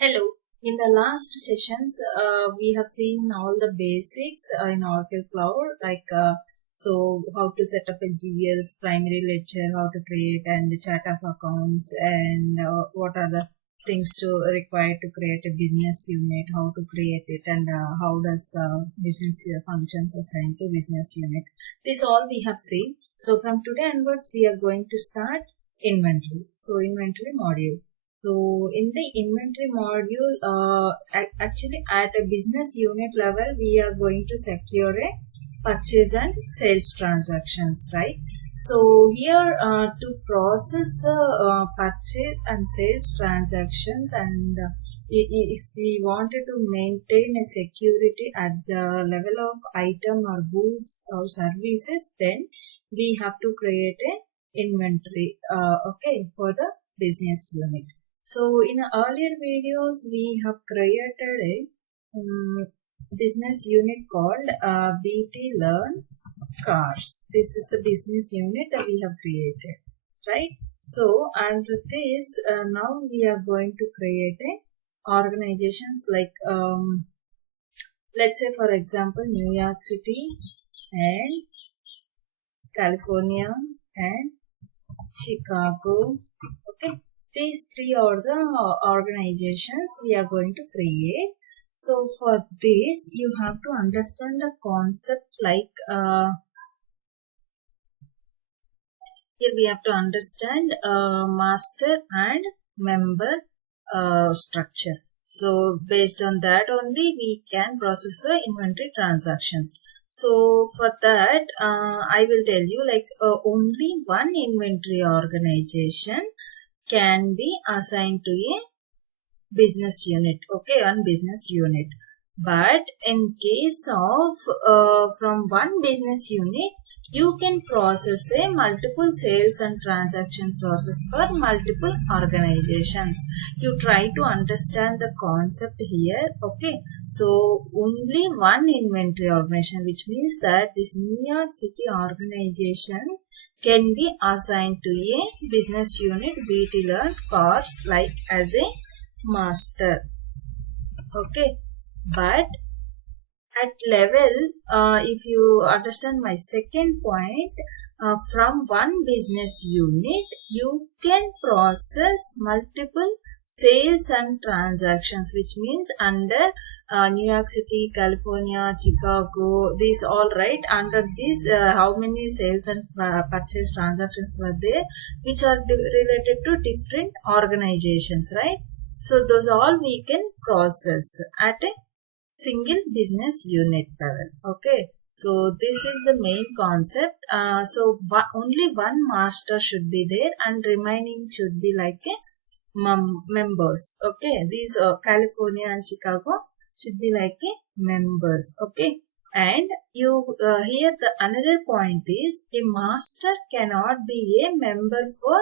Hello. In the last sessions, we have seen all the basics in Oracle Cloud, so how to set up a GL's primary ledger, how to create and chat of accounts, and what are the things to require to create a business unit, how to create it, and how does the business functions assign to business unit. This all we have seen. So from today onwards, we are going to start inventory. So inventory module. So in the inventory module, actually at a business unit level, we are going to secure a purchase and sales transactions, right? So here to process the purchase and sales transactions, and if we wanted to maintain a security at the level of item or goods or services, then we have to create a inventory, for the business unit. So in earlier videos, we have created a business unit called BestTechLearn cars. This is the business unit that we have created, right? So under this, now we are going to create a organizations like, let's say for example, New York City and California and Chicago, okay? These three are the organizations we are going to create. So for this, you have to understand the concept like, here we have to understand master and member structure. So based on that only we can process the inventory transactions. So for that, I will tell you like only one inventory organization can be assigned to a business unit, okay, one business unit. But in case of from one business unit, you can process a multiple sales and transaction process for multiple organizations. You try to understand the concept here, okay. So only one inventory organization, which means that this New York City organization can be assigned to a business unit BestTechLearn cars like as a master, okay. But at level, if you understand my second point, from one business unit you can process multiple sales and transactions, which means under New York City, California, Chicago, these all, right? Under this, how many sales and purchase transactions were there, which are related to different organizations, right? So those all we can process at a single business unit level, okay. So this is the main concept. So only one master should be there, and remaining should be like a members, okay. These California and Chicago should be like a members, okay. And you here the another point is a master cannot be a member for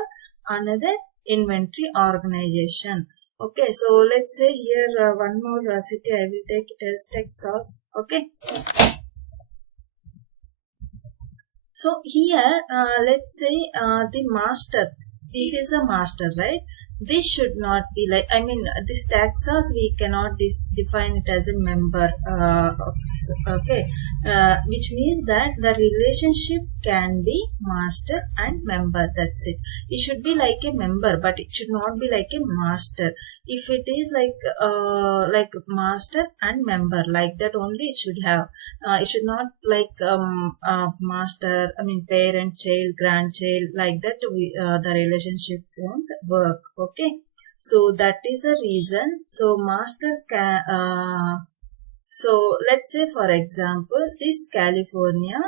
another inventory organization, okay. So let's say here one more city I will take it as Texas, okay. So here let's say the master, this is a master, right? This should not be like, I mean this Texas we cannot define it as a member, okay, which means that the relationship can be master and member, that's it. It should be like a member, but it should not be like a master. If it is like master and member, like that only it should have. It should not like master, I mean parent, child, grandchild, like that the relationship won't work, okay. So that is the reason. So master can, so let's say for example this California,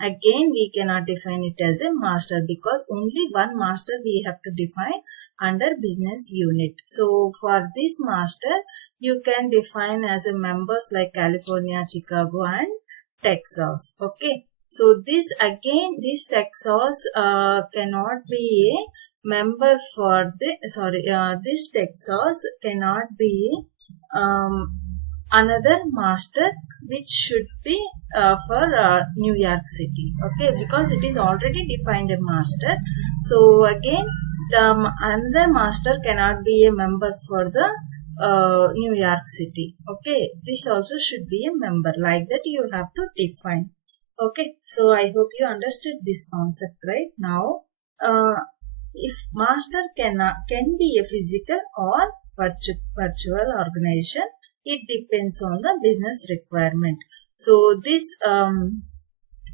again we cannot define it as a master because only one master we have to define under business unit. So for this master you can define as a members like California, Chicago and Texas, okay. So this again, this Texas cannot be a member for the, this Texas cannot be another master which should be for New York City, okay, because it is already defined a master. So again the another master cannot be a member for the New York City. Okay, this also should be a member. Like that you have to define. Okay, so I hope you understood this concept right now. If master can be a physical or virtual organization, it depends on the business requirement. So this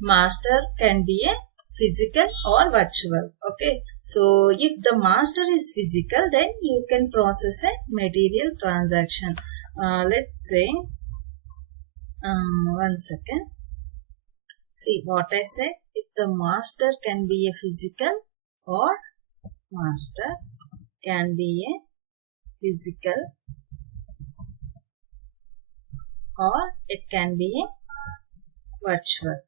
master can be a physical or virtual. Okay, so if the master is physical, then you can process a material transaction. Let's say, one second. See what I said. If the master can be a physical or master can be a physical or it can be a virtual.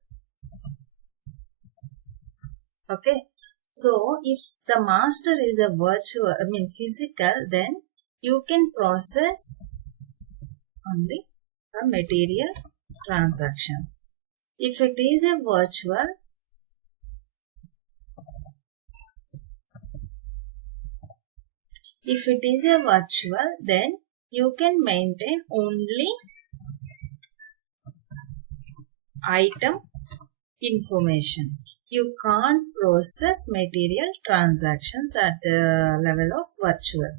Okay, so if the master is a physical, then you can process only the material transactions. If it is a virtual, then you can maintain only item information. You can't process material transactions at the level of virtual.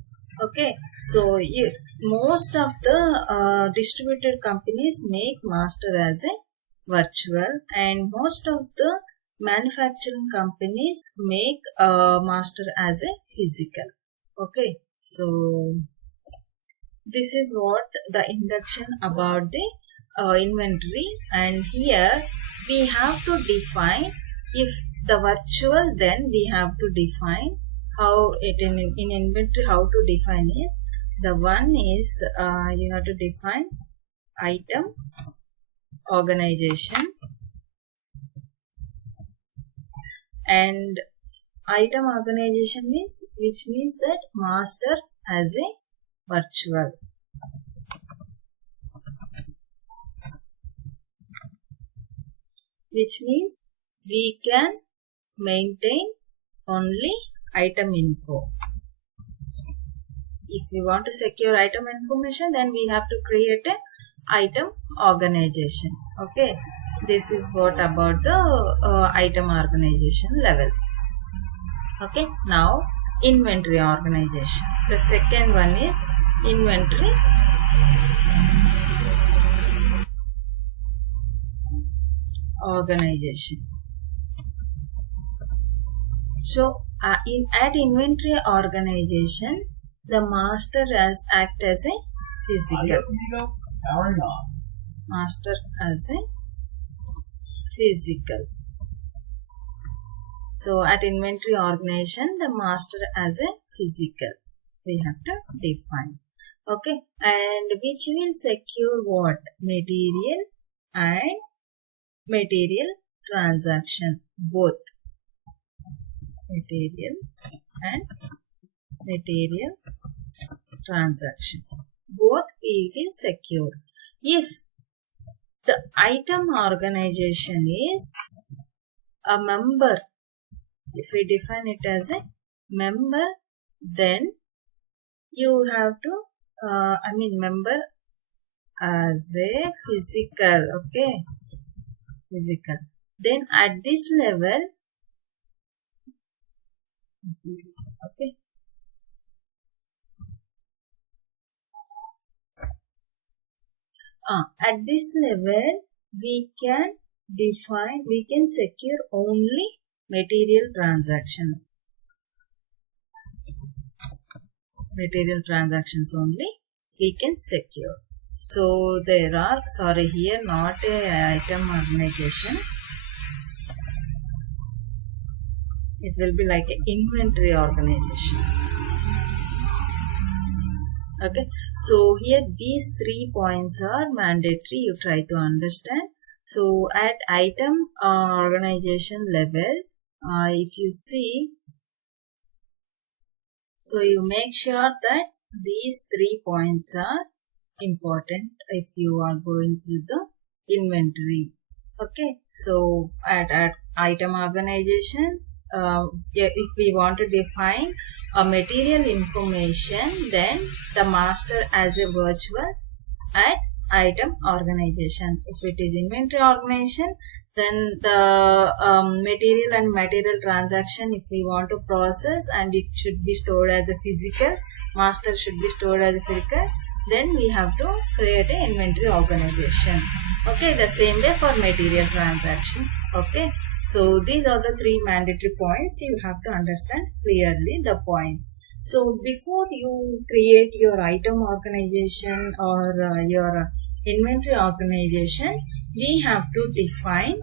Okay, so if most of the distributed companies make master as a virtual, and most of the manufacturing companies make master as a physical. Okay, so this is what the introduction about the inventory, and here we have to define. If the virtual, then we have to define how it in inventory. How to define is, the one is you have to define item organization, and item organization means, which means that master as a virtual. Which means we can maintain only item info. If we want to secure item information, then we have to create a item organization. Okay, this is what about the item organization level. Okay, now inventory organization. The second one is inventory organization. So at inventory organization, the master act as a physical. Master as a physical. So at inventory organization, the master as a physical we have to define. Okay, and which will secure what? Material and material transaction, both. Material and material transaction, both we will secure. If the item organization is a member, if we define it as a member, then you have to member as a physical. Okay, physical. Then at this level, okay, at this level we can define, we can secure only material transactions. Material transactions only we can secure. So there are, sorry, here not a item organization. It will be like an inventory organization. Okay, so here these 3 points are mandatory. You try to understand. So at item organization level, if you see, so you make sure that these 3 points are important if you are going through the inventory. Okay, so at item organization, if we want to define a material information, then the master as a virtual and item organization. If it is inventory organization, then the material and material transaction, if we want to process, and it should be stored as a physical, master should be stored as a physical, then we have to create an inventory organization. Okay, the same way for material transaction. Okay, so these are the three mandatory points. You have to understand clearly the points. So before you create your item organization or your inventory organization, we have to define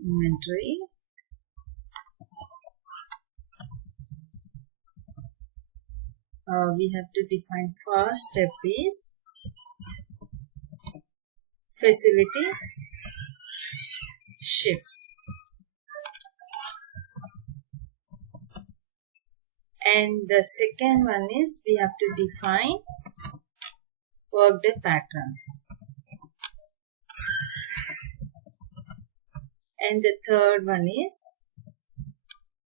inventory. We have to define first step is facility shifts, and the second one is we have to define workday pattern, and the third one is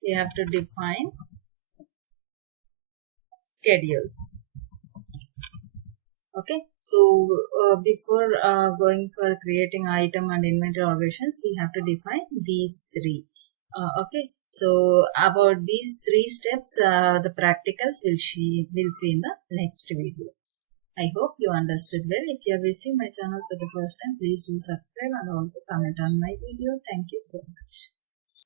we have to define schedules. Okay, so before going for creating item and inventory organizations, we have to define these three. Okay, so about these three steps, the practicals we'll see in the next video. I hope you understood well. If you are visiting my channel for the first time, please do subscribe and also comment on my video. Thank you so much.